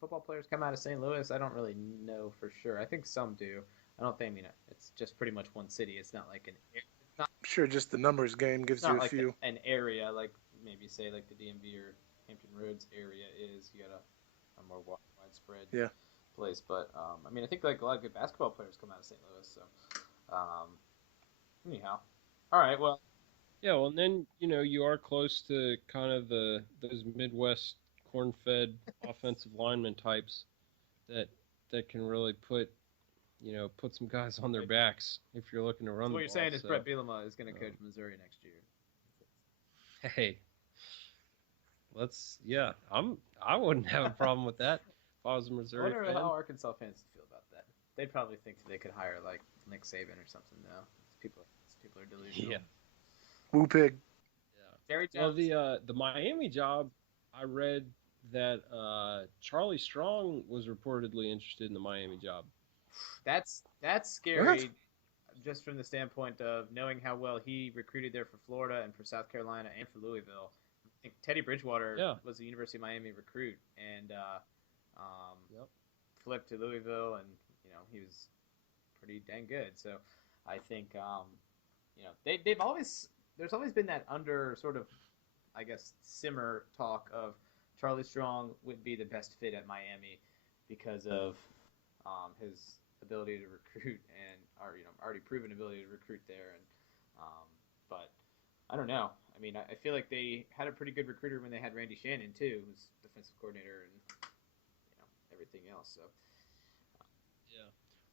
football players come out of St. Louis? I don't really know for sure. I think some do. I don't think. It's just pretty much one city. It's not like Sure, just the numbers game gives you a few. An area like maybe say like the DMV or Hampton Roads area is. You got a more widespread place. But I think like a lot of good basketball players come out of St. Louis. So anyhow, all right. Well. Yeah, well, and then, you are close to kind of those Midwest corn-fed offensive lineman types that can really put some guys on their backs if you're looking to run the ball. What you're saying is Brett Bielema is going to coach Missouri next year. Hey, I wouldn't have a problem with that if I was a Missouri I wonder fan. how Arkansas fans feel about that. They'd probably think they could hire like Nick Saban or something now. People are delusional. Yeah. Woo pig. Yeah. Well, the Miami job, I read that Charlie Strong was reportedly interested in the Miami job. That's scary, just from the standpoint of knowing how well he recruited there for Florida and for South Carolina and for Louisville. I think Teddy Bridgewater was a University of Miami recruit and flipped to Louisville, and he was pretty dang good. So I think there's always been that under sort of, I guess, simmer talk of Charlie Strong would be the best fit at Miami because of his ability to recruit and already proven ability to recruit there. And but I don't know. I feel like they had a pretty good recruiter when they had Randy Shannon too, who's defensive coordinator and everything else. So.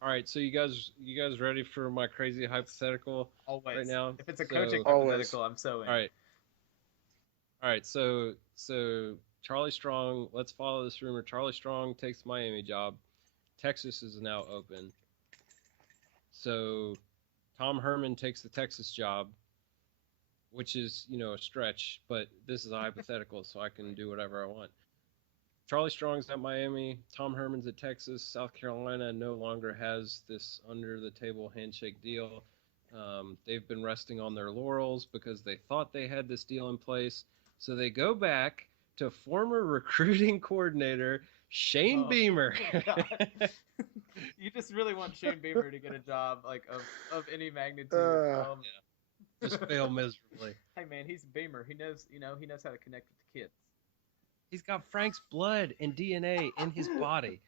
All right, so you guys ready for my crazy hypothetical? Always. Right now? If it's a coaching hypothetical, I'm so in. All right. So Charlie Strong. Let's follow this rumor. Charlie Strong takes the Miami job. Texas is now open. So Tom Herman takes the Texas job, which is a stretch, but this is a hypothetical, so I can do whatever I want. Charlie Strong's at Miami. Tom Herman's at Texas. South Carolina no longer has this under-the-table handshake deal. They've been resting on their laurels because they thought they had this deal in place. So they go back to former recruiting coordinator Shane Beamer. You just really want Shane Beamer to get a job like of any magnitude. Just fail miserably. Hey man, he's Beamer. He knows how to connect with the kids. He's got Frank's blood and DNA in his body.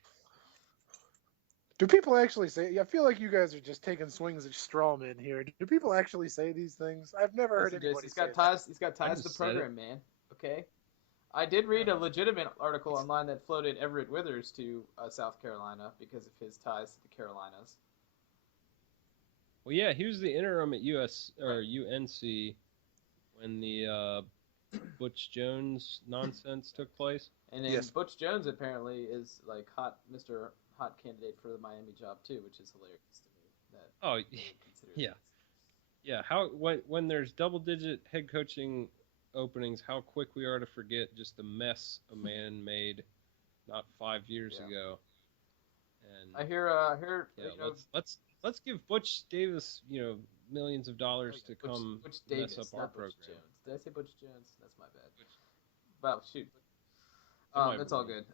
Do people actually say? I feel like you guys are just taking swings at straw men here. Do people actually say these things? I've never heard anybody say that. He's got ties to the program, man. Okay. I did read a legitimate article online that floated Everett Withers to South Carolina because of his ties to the Carolinas. Well, yeah, he was the interim at UNC when the Butch Jones nonsense took place. And then Butch Jones apparently is like Mr. Hot candidate for the Miami job too, which is hilarious to me. Yeah. How when there's double-digit head coaching openings, how quick we are to forget just the mess a man made not 5 years ago. And I hear. Let's give Butch Davis millions of dollars to come mess up our program. Jones. Did I say Butch Jones? That's my bad. Well, shoot. That's all good.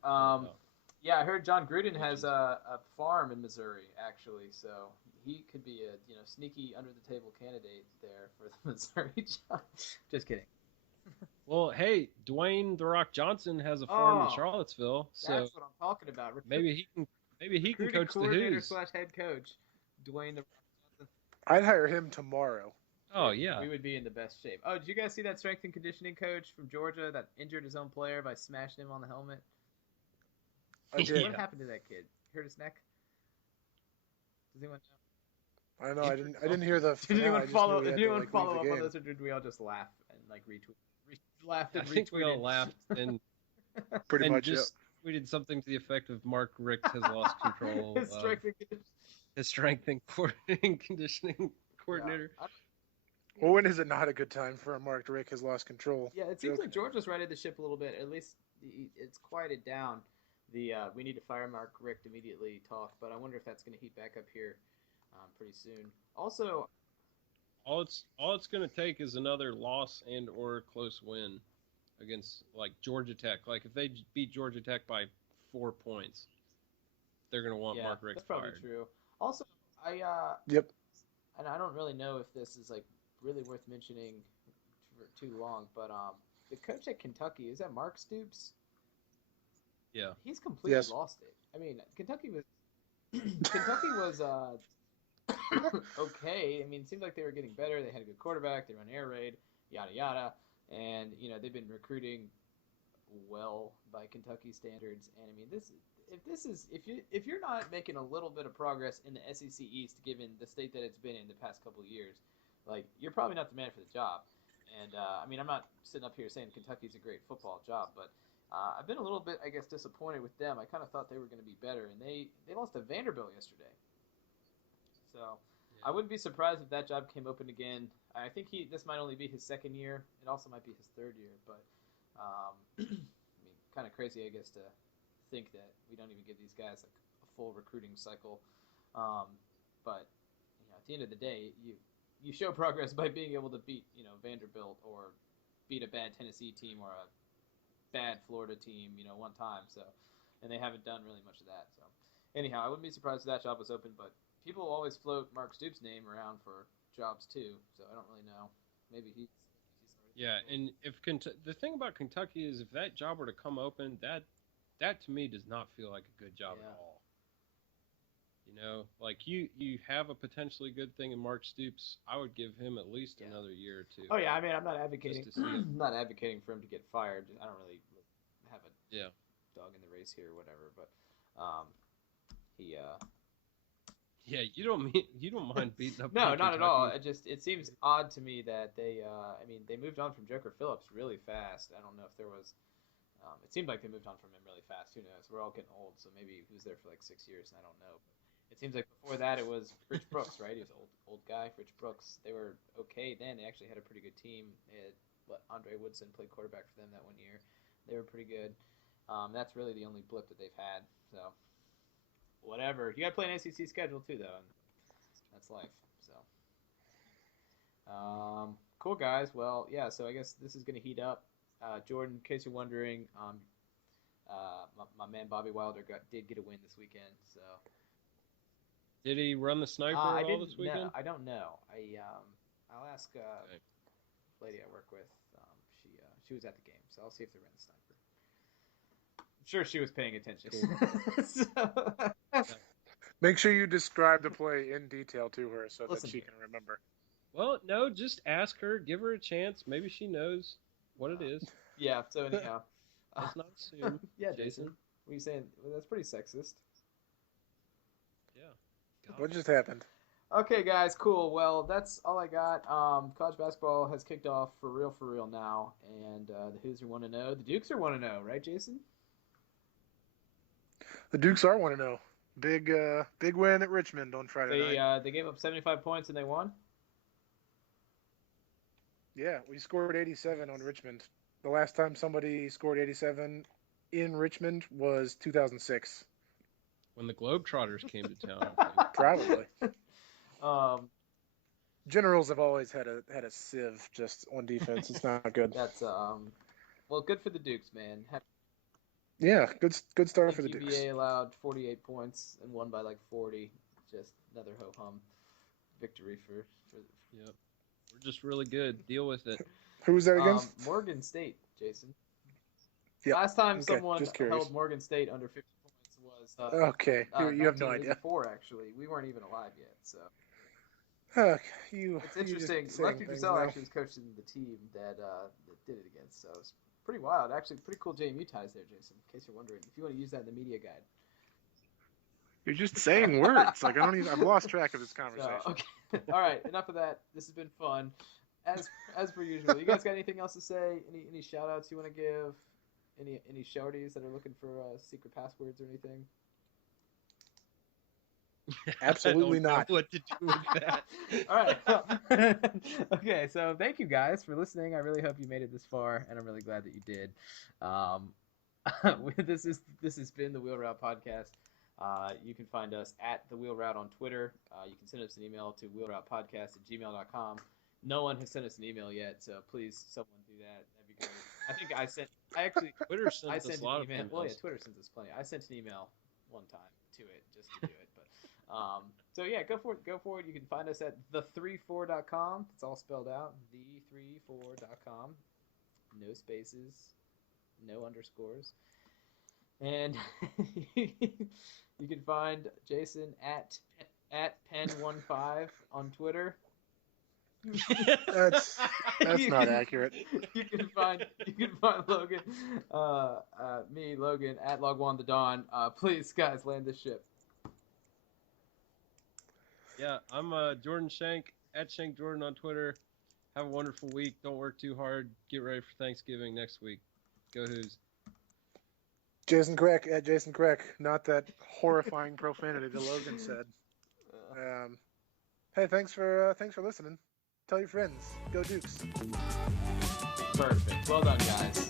Yeah, I heard John Gruden has a farm in Missouri, actually, so he could be a sneaky under the table candidate there for the Missouri job. Just kidding. Well, hey, Dwayne "The Rock" Johnson has a farm in Charlottesville, so that's what I'm talking about. Maybe he can coach the Hoos. / head coach, Dwayne "The Rock" Johnson. I'd hire him tomorrow. Oh yeah, we would be in the best shape. Oh, did you guys see that strength and conditioning coach from Georgia that injured his own player by smashing him on the helmet? I did. What happened to that kid? Hurt his neck? Does anyone know? I don't know. I didn't hear the Did finale. anyone I just follow? knew he Did had to, anyone like, follow leave up the on game. this, or did we all just laugh and like laughed I and think we all retweeted? laughed and Pretty and much, just tweeted something to the effect of Mark Richt has lost control His of strength and conditioning. his strength and conditioning coordinator. yep. Well, when is it not a good time for a Mark Rick has lost control? Yeah, it seems joke? like Georgia's righted the ship a little bit. At least it's quieted down. The we need to fire Mark Richt immediately talk, but I wonder if that's going to heat back up here pretty soon. Also, All it's going to take is another loss and or close win against like Georgia Tech. Like if they beat Georgia Tech by 4 points, they're going to want Mark Richt that's probably fired. true. Also, Yep. and I don't really know if this is like really worth mentioning for too long, but the coach at Kentucky, is that Mark Stoops? Yeah. He's completely Yes. lost it. I mean, Kentucky was okay. I mean, it seemed like they were getting better. They had a good quarterback. They run air raid, yada yada, and they've been recruiting well by Kentucky standards. And I mean, if you're not making a little bit of progress in the SEC East, given the state that it's been in the past couple of years, like you're probably not the man for the job. And I mean, I'm not sitting up here saying Kentucky's a great football job, but I've been a little bit, I guess, disappointed with them. I kind of thought they were going to be better, and they lost to Vanderbilt yesterday. So I wouldn't be surprised if that job came open again. I think this might only be his second year. It also might be his third year, but I mean, kind of crazy, I guess, to think that we don't even give these guys like a full recruiting cycle. But at the end of the day, you show progress by being able to beat Vanderbilt or beat a bad Tennessee team or a bad Florida team one time. So, and they haven't done really much of that. So, anyhow, I wouldn't be surprised if that job was open, but people always float Mark Stoops' name around for jobs too, so I don't really know. Maybe he's Yeah, and if the thing about Kentucky is if that job were to come open, that to me does not feel like a good job at all. Like you have a potentially good thing in Mark Stoops. I would give him at least another year or two. Oh yeah, I mean I'm not advocating just to see it. I'm not advocating for him to get fired. I don't really have a dog in the race here or whatever, but he Yeah, you don't mind beating up. No, not at all. It seems odd to me that they moved on from Joker Phillips really fast. I don't know if there was it seemed like they moved on from him really fast. Who knows? We're all getting old, so maybe he was there for like 6 years and I don't know. But it seems like before that it was Rich Brooks, right? He was an old guy, Rich Brooks. They were okay then. They actually had a pretty good team. They had Andre Woodson played quarterback for them that one year. They were pretty good. That's really the only blip that they've had. So whatever. You got to play an SEC schedule too, though. And that's life. So, cool guys. Well, yeah. So I guess this is going to heat up. Jordan, in case you're wondering, my man Bobby Wilder did get a win this weekend. So, did he run the sniper at all this weekend? No, I don't know. I'll ask lady I work with. She was at the game, so I'll see if they ran the sniper. I'm sure she was paying attention. Make sure you describe the play in detail to her so that she can remember. Well, no, just ask her, give her a chance. Maybe she knows what it is. Yeah, so anyhow. Let's not assume. Yeah, Jason. What are you saying? Well, that's pretty sexist. Yeah. God. What just happened? Okay, guys, cool. Well, that's all I got. College basketball has kicked off for real now, and the Hoos are 1-0. The Dukes are 1-0, right, Jason? The Dukes are 1-0. Big win at Richmond on Friday night. They gave up 75 points and they won? Yeah, we scored 87 on Richmond. The last time somebody scored 87 in Richmond was 2006. When the Globetrotters came to town, I think. Probably. Generals have always had a sieve just on defense. It's not good. That's well, good for the Dukes, man. Yeah, good start for the Dukes. UVA allowed 48 points and won by like 40. Just another ho-hum victory for. Yep. We're just really good. Deal with it. Who was that against? Morgan State, Jason. Yep. Last time someone held Morgan State under 50 points was okay. You have no idea. 1984, actually. We weren't even alive yet, so. It's interesting. Lefty Driesell actually was coaching the team that did it against, so it's pretty wild. Actually, pretty cool JMU ties there, Jason. In case you're wondering, if you want to use that in the media guide. You're just saying words. Like I've lost track of this conversation. So, okay. All right, enough of that. This has been fun. As per usual. You guys got anything else to say? Any shout outs you want to give? Any shorties that are looking for secret passwords or anything? Absolutely not. What to do with that? All right. Okay, so thank you guys for listening. I really hope you made it this far, and I'm really glad that you did. This has been the Wheel Route Podcast. You can find us at the Wheel Route on Twitter. You can send us an email to wheelroutepodcast@gmail.com. No one has sent us an email yet, so please, someone do that. That'd be great. I think I sent Twitter sends I us sent a lot an email. of emails. Well, yeah, Twitter sends us plenty. I sent an email one time to it just to do it, but so yeah, go for it. Go for it. You can find us at the34.com. It's all spelled out. The34.com. No spaces, no underscores, and you can find Jason at pen15 on Twitter. That's not accurate. You can find Logan, me, Logan, at Log1 the Dawn. Please, guys, land this ship. Yeah, I'm Jordan Shank, at Shank Jordan on Twitter. Have a wonderful week. Don't work too hard. Get ready for Thanksgiving next week. Go Who's. Jason Crack at Jason Crack. Not that horrifying profanity that Logan said. Hey, thanks for listening. Tell your friends. Go Dukes. Perfect. Well done, guys.